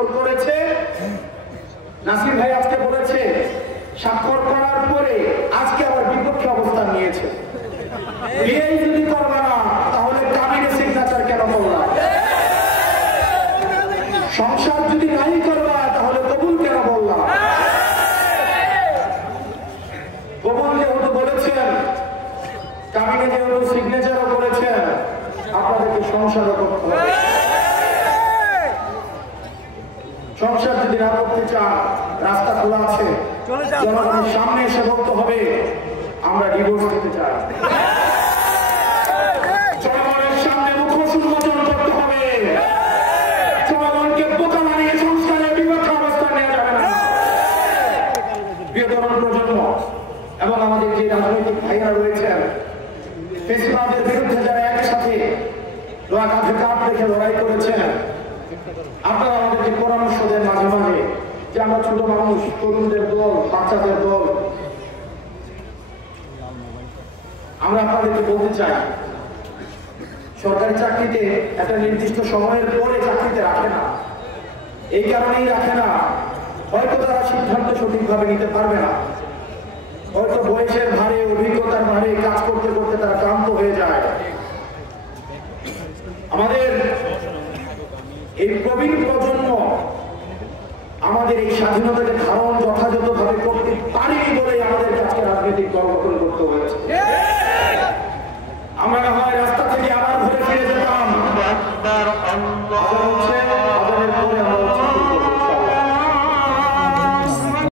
স্বাক্ষর করেছে। নাসির ভাই আজকে বলেছে স্বাক্ষর করার পরে আজকে আবার বিপক্ষে অবস্থান নিয়েছে। বিয়ে যদি করবে না তাহলে কাবিনে সিগনেচার কেন করলাম? সংসার যদি নাই করবা তাহলে কবুল কেন বললাম? কবুল যেহেতু বলেছেন, কাবিনে যেহেতু সিগনেচারও করেছেন, আপনাদেরকে সংসারও করতে হবে। সংসার যদি না করতে চান, রাস্তা খোলা আছে, জনগণের সামনে এসে বলতে হবে আমরা ডিভোর্স দিতে চাই। জনগণের সামনে মুখোশ উন্মোচন করতে হবে। জনগণকে বোকা বানিয়ে সংস্কারের বিপক্ষে অবস্থান নেওয়া যাবে না। প্রিয় তরুণ প্রজন্ম এবং আমাদের যে রাজনৈতিক ভাইরা রয়েছেন, ফেসিবাদের বিরুদ্ধে যারা একসাথে কাঁধে কাঁধ রেখে লড়াই করেছেন, আপনারা আমাদেরকে পরামর্শ দেন মাঝে মাঝে যে আমরা ছোট মানুষ, তরুণদের দল, বাচ্চাদের দল, আমরা আপনাদেরকে বলতে চাই সরকারি চাকরিতে একটা নির্দিষ্ট সময়ের পরে চাকরিতে রাখে না। এই কারণেই রাখে না, হয়তো তারা সিদ্ধান্ত সঠিকভাবে নিতে পারবে না, হয়তো বয়সের ভারে, অভিজ্ঞতার ভারে কাজ করতে করতে তারা ক্লান্ত হয়ে যায়। আমাদের এই প্রবীণ প্রজন্ম আমাদের এই স্বাধীনতাকে ধারণ যথাযথভাবে করতে পারেনি বলেই আমাদের কাছে রাজনৈতিক দল গঠন করতে হয়েছে। আমরা না হয় রাস্তা থেকে আবার ঘুরে ফিরে যেতাম,